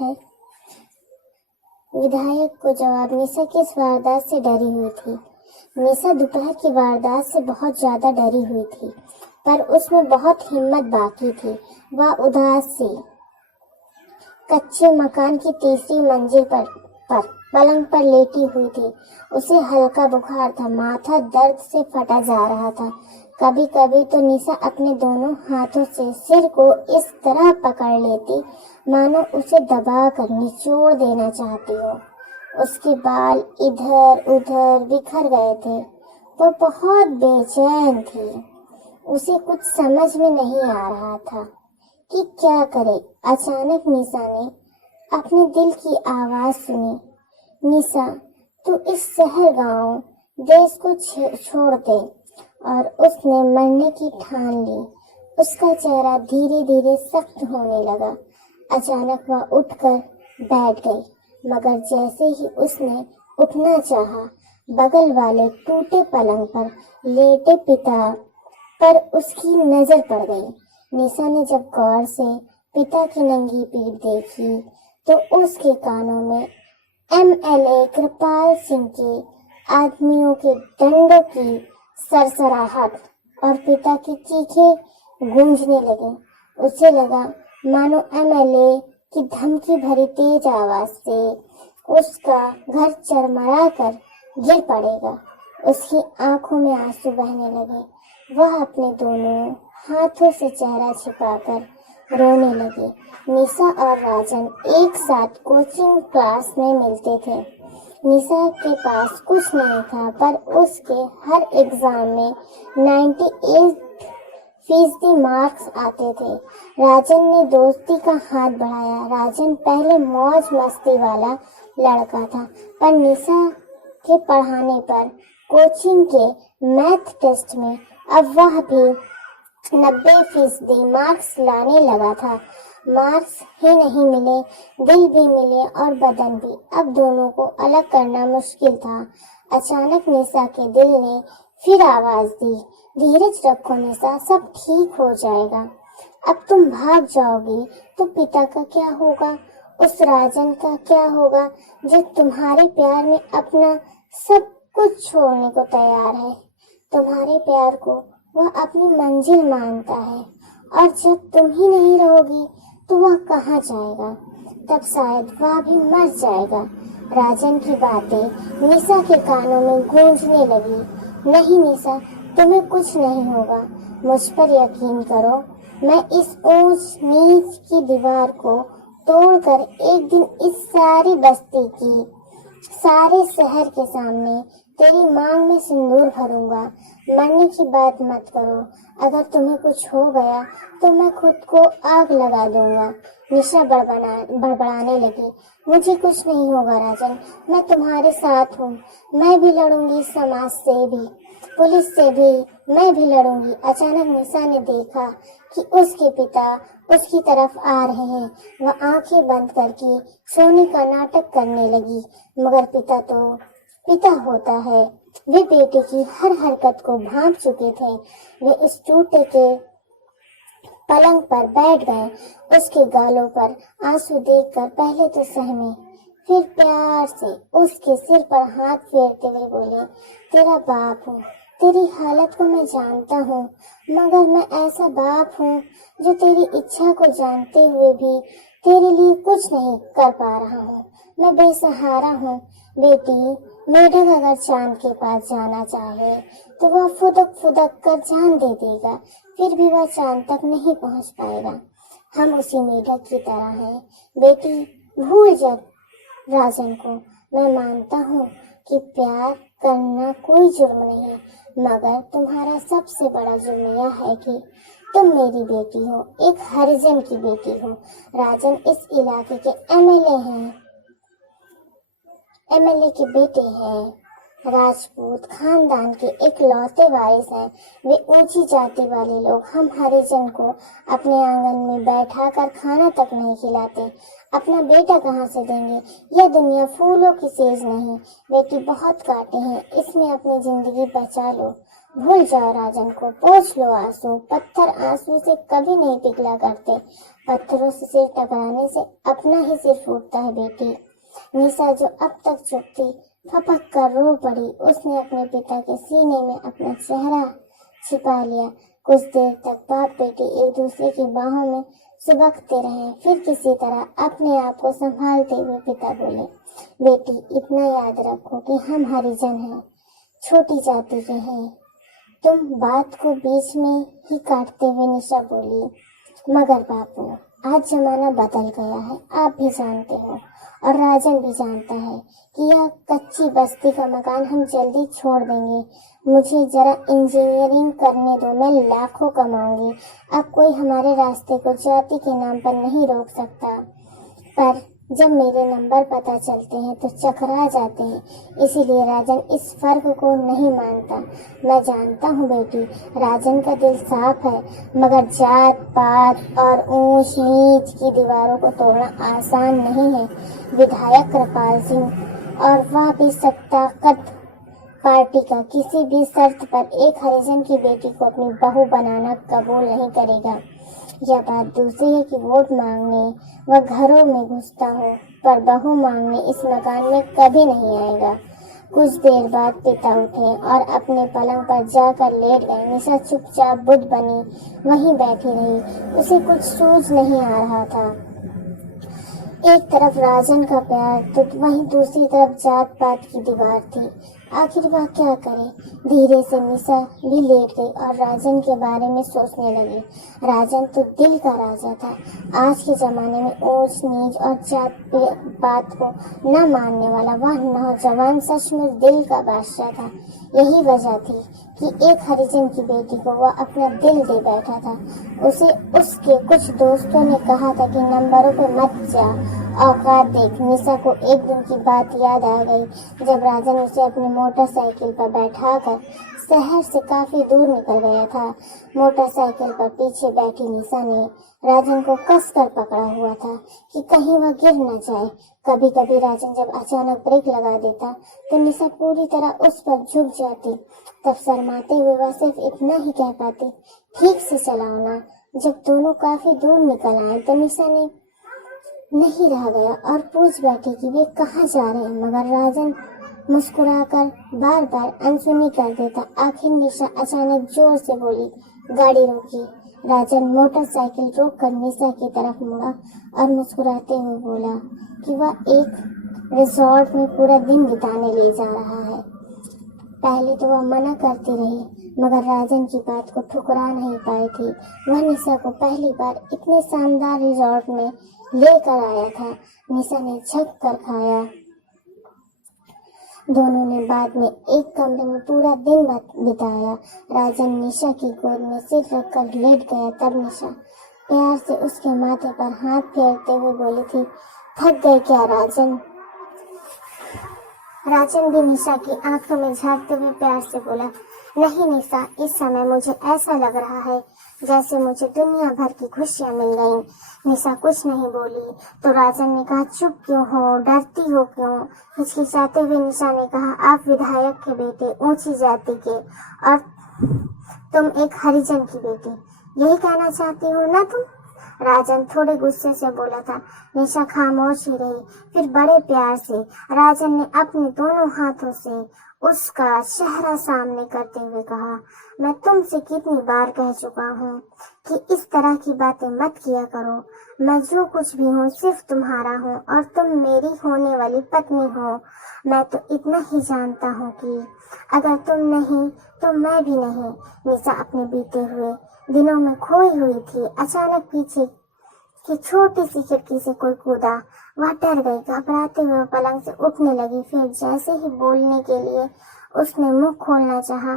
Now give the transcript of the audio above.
है। विधायक को जवाब निशा की इस वारदात से डरी हुई थी। निशा दोपहर की वारदात से बहुत ज्यादा डरी हुई थी, पर उसमें बहुत हिम्मत बाकी थी। वह उदास सी कच्चे मकान की तीसरी मंजिल पर पलंग पर लेटी हुई थी। उसे हल्का बुखार था, माथा दर्द से फटा जा रहा था। कभी कभी तो निशा अपने दोनों हाथों से सिर को इस तरह पकड़ लेती मानो उसे दबा कर निचोड़ देना चाहती हो। उसके बाल इधर उधर बिखर गए थे। वो बहुत बेचैन थी। उसे कुछ समझ में नहीं आ रहा था कि क्या करे। अचानक निशा ने अपने दिल की आवाज सुनी। निशा, तू इस शहर गांव देश को छोड़ दे। और उसने मरने की ठान ली। उसका चेहरा धीरे धीरे सख्त होने लगा। अचानक वह उठकर बैठ गई, मगर जैसे ही उसने उठना चाहा, बगल वाले टूटे पलंग पर लेटे पिता पर उसकी नजर पड़ गई। निशा ने जब गौर से पिता की नंगी पीठ देखी तो उसके कानों में एमएलए कृपाल सिंह के आदमियों के डंडों की सरसराहट और पिता की चीखें गूंजने लगी। उसे लगा मानो एमएलए की धमकी भरी तेज आवाज से उसका घर चरमरा कर गिर पड़ेगा। उसकी आंखों में आंसू बहने लगे। वह अपने दोनों हाथों से चेहरा छिपाकर रोने लगी। निशा और राजन एक साथ कोचिंग क्लास में मिलते थे। निशा के पास कुछ नहीं था, पर उसके हर एग्जाम में 98% मार्क्स आते थे। राजन ने दोस्ती का हाथ बढ़ाया। राजन पहले मौज मस्ती वाला लड़का था, पर निशा के पढ़ाने पर कोचिंग के मैथ टेस्ट में अब वह भी 90% मार्क्स लाने लगा था। मार्क्स ही नहीं मिले, दिल भी मिले और बदन भी। अब दोनों को अलग करना मुश्किल था। अचानक निशा के दिल ने फिर आवाज दी, धीरज रखो निशा, सब ठीक हो जाएगा। अब तुम भाग जाओगी तो पिता का क्या होगा? उस राजन का क्या होगा जो तुम्हारे प्यार में अपना सब कुछ छोड़ने को तैयार है? तुम्हारे प्यार को वह अपनी मंजिल मानता है, और जब तुम ही नहीं रहोगी तो वह कहाँ जाएगा? तब शायद वह भी मर जाएगा। राजन की बातें निशा के कानों में गूंजने लगी। नहीं निशा, तुम्हें कुछ नहीं होगा, मुझ पर यकीन करो। मैं इस ऊंच नीच की दीवार को तोड़कर एक दिन इस सारी बस्ती की, सारे शहर के सामने तेरी मांग में सिंदूर भरूंगा। मरने की बात मत करो। अगर तुम्हें कुछ हो गया तो मैं खुद को आग लगा दूंगा। निशा बड़बड़ाने लगी। मुझे कुछ नहीं होगा राजन, मैं तुम्हारे साथ हूँ। मैं भी लड़ूंगी, समाज से भी, पुलिस से भी मैं भी लड़ूंगी। अचानक निशा ने देखा कि उसके पिता उसकी तरफ आ रहे हैं। वह आंखें बंद करके सोने का नाटक करने लगी, मगर पिता तो पिता होता है। वे बेटे की हर हरकत को भांप चुके थे। वे उस टूटे के पलंग पर बैठ गए। उसके गालों पर आंसू देखकर पहले तो सहमे, फिर प्यार से उसके सिर पर हाथ फेरते हुए बोले, तेरा बाप हूँ, तेरी हालत को मैं जानता हूँ, मगर मैं ऐसा बाप हूँ जो तेरी इच्छा को जानते हुए भी तेरे लिए कुछ नहीं कर पा रहा हूँ। मैं बेसहारा हूँ। बेटी, मेढक अगर चांद के पास जाना चाहे तो वह फुदक फुदक कर जान दे देगा, फिर भी वह चांद तक नहीं पहुँच पाएगा। हम उसी मेढक की तरह हैं। बेटी, भूल जा राजन को। मैं मानता हूँ कि प्यार करना कोई जुर्म नहीं, मगर तुम्हारा सबसे बड़ा जुर्म यह है कि तुम मेरी बेटी हो, एक हरिजन की बेटी हो। राजन इस इलाके के एमएलए के बेटे हैं। राजपूत खानदान के इकलौते वारिस हैं। वे ऊंची जाति वाले लोग। हम हरिजन को अपने आंगन में बैठा कर खाना तक नहीं खिलाते। अपना बेटा कहाँ से देंगे? यह दुनिया फूलों की सेज नहीं। बेटी, बहुत कांटे हैं, इसमें अपनी जिंदगी बचा लो। भूल जाओ राजन को, पोंछ लो आंसू। पत्थर आंसू से कभी नहीं पिघला करते, पत्थरों से सिर टकराने से अपना ही सिर फूटता है बेटी। निशा जो अब तक चुप थी, फपक कर रो पड़ी। उसने अपने पिता के सीने में अपना चेहरा छिपा लिया। कुछ देर तक बाप बेटी एक दूसरे की बाहों में सुबकते रहे। फिर किसी तरह अपने आप को संभालते हुए पिता बोले, बेटी इतना याद रखो कि हम हरिजन हैं, छोटी जाति के हैं। तुम बात को बीच में ही काटते हुए निशा बोली, मगर बापू आज जमाना बदल गया है, आप भी जानते हो और राजन भी जानता है कि यह कच्ची बस्ती का मकान हम जल्दी छोड़ देंगे। मुझे जरा इंजीनियरिंग करने दो, मैं लाखों कमाऊंगी। अब कोई हमारे रास्ते को जाति के नाम पर नहीं रोक सकता। पर जब मेरे नंबर पता चलते हैं तो चकरा जाते हैं, इसीलिए राजन इस फर्क को नहीं मानता। मैं जानता हूँ बेटी, राजन का दिल साफ है, मगर जात पात और ऊंच नीच की दीवारों को तोड़ना आसान नहीं है। विधायक कृपाल सिंह और वह भी सत्ताकत पार्टी का किसी भी शर्त पर एक हरिजन की बेटी को अपनी बहू बनाना कबूल नहीं करेगा। यह बात दूसरी है कि वोट मांगने वह घरों में घुसता हो, पर बहू मांगने इस मकान में कभी नहीं आएगा। कुछ देर बाद पिता उठे और अपने पलंग पर जाकर लेट गए। निशा चुपचाप बुद्ध बनी वहीं बैठी रही। उसे कुछ सूझ नहीं आ रहा था। एक तरफ राजन का प्यार तो वहीं दूसरी तरफ जात पात की दीवार थी। आखिर वह क्या करे। धीरे से निशा भी लेट गई और राजन के बारे में सोचने लगी। राजन तो दिल का राजा था। आज के जमाने में ऊंच नीच और जात पात को न मानने वाला वह नौजवान सचमुच दिल का बादशाह था। यही वजह थी कि एक हरिजन की बेटी को वह अपना दिल दे बैठा था। उसे उसके कुछ दोस्तों ने कहा था कि नंबरों पे मत जा, औकात देख। निशा को एक दिन की बात याद आ गई जब राजन उसे अपनी मोटरसाइकिल पर बैठाकर शहर से काफी दूर निकल गया था। मोटरसाइकिल पर पीछे बैठी निशा ने राजन को कसकर पकड़ा हुआ था कि कहीं वह गिर न जाए। कभी कभी राजन जब अचानक ब्रेक लगा देता तो निशा पूरी तरह उस पर झुक जाती। तब शर्माते हुए वह सिर्फ इतना ही कह पाती, ठीक से चलाओ ना। जब दोनों काफी दूर निकल आए तो निशा ने नहीं रह गया और पूछ बैठी कि वे कहाँ जा रहे हैं, मगर राजन मुस्कुराकर बार बार अनसुनी कर देता। आखिर निशा अचानक जोर से बोली, गाड़ी रोकी। राजन मोटरसाइकिल रोककर निशा की तरफ मुड़ा और मुस्कुराते हुए बोला कि वह एक रिजॉर्ट में पूरा दिन बिताने ले जा रहा है। पहले तो वह मना करती रही, मगर राजन की बात को ठुकरा नहीं पाई थी। वह निशा को पहली बार इतने शानदार रिजॉर्ट में लेकर आया था। निशा ने झक कर खाया। दोनों ने बाद में एक कमरे में पूरा दिन बिताया। राजन निशा की गोद में सिर रखकर लेट गया। तब निशा प्यार से उसके माथे पर हाथ फेरते हुए बोली थी, थक गए क्या राजन? राजन भी निशा की आंखों में झांकते हुए प्यार से बोला, नहीं निशा, इस समय मुझे ऐसा लग रहा है जैसे मुझे दुनिया भर की खुशियां मिल गईं। निशा कुछ नहीं बोली तो राजन ने कहा, चुप क्यों हो, डरती हो क्यों? हिचकिचाते हुए निशा ने कहा, आप विधायक के बेटे, ऊंची जाति के, और तुम एक हरिजन की बेटी, यही कहना चाहती हो ना तुम? राजन थोड़े गुस्से से बोला था। निशा खामोश ही रही। फिर बड़े प्यार से राजन ने अपने दोनों हाथों से उसका चेहरा सामने करते हुए कहा, मैं तुमसे कितनी बार कह चुका हूँ कि इस तरह की बातें मत किया करो। मैं जो कुछ भी हूँ सिर्फ तुम्हारा हूँ और तुम मेरी होने वाली पत्नी हो। मैं तो इतना ही जानता हूँ कि अगर तुम नहीं तो मैं भी नहीं। निशा अपने बीते हुए दिनों में खोई हुई थी। अचानक पीछे की छोटी सी खिड़की से कोई कूदा। वह डर गई। घबराते हुए पलंग से उठने लगी। फिर जैसे ही बोलने के लिए उसने मुंह खोलना चाहा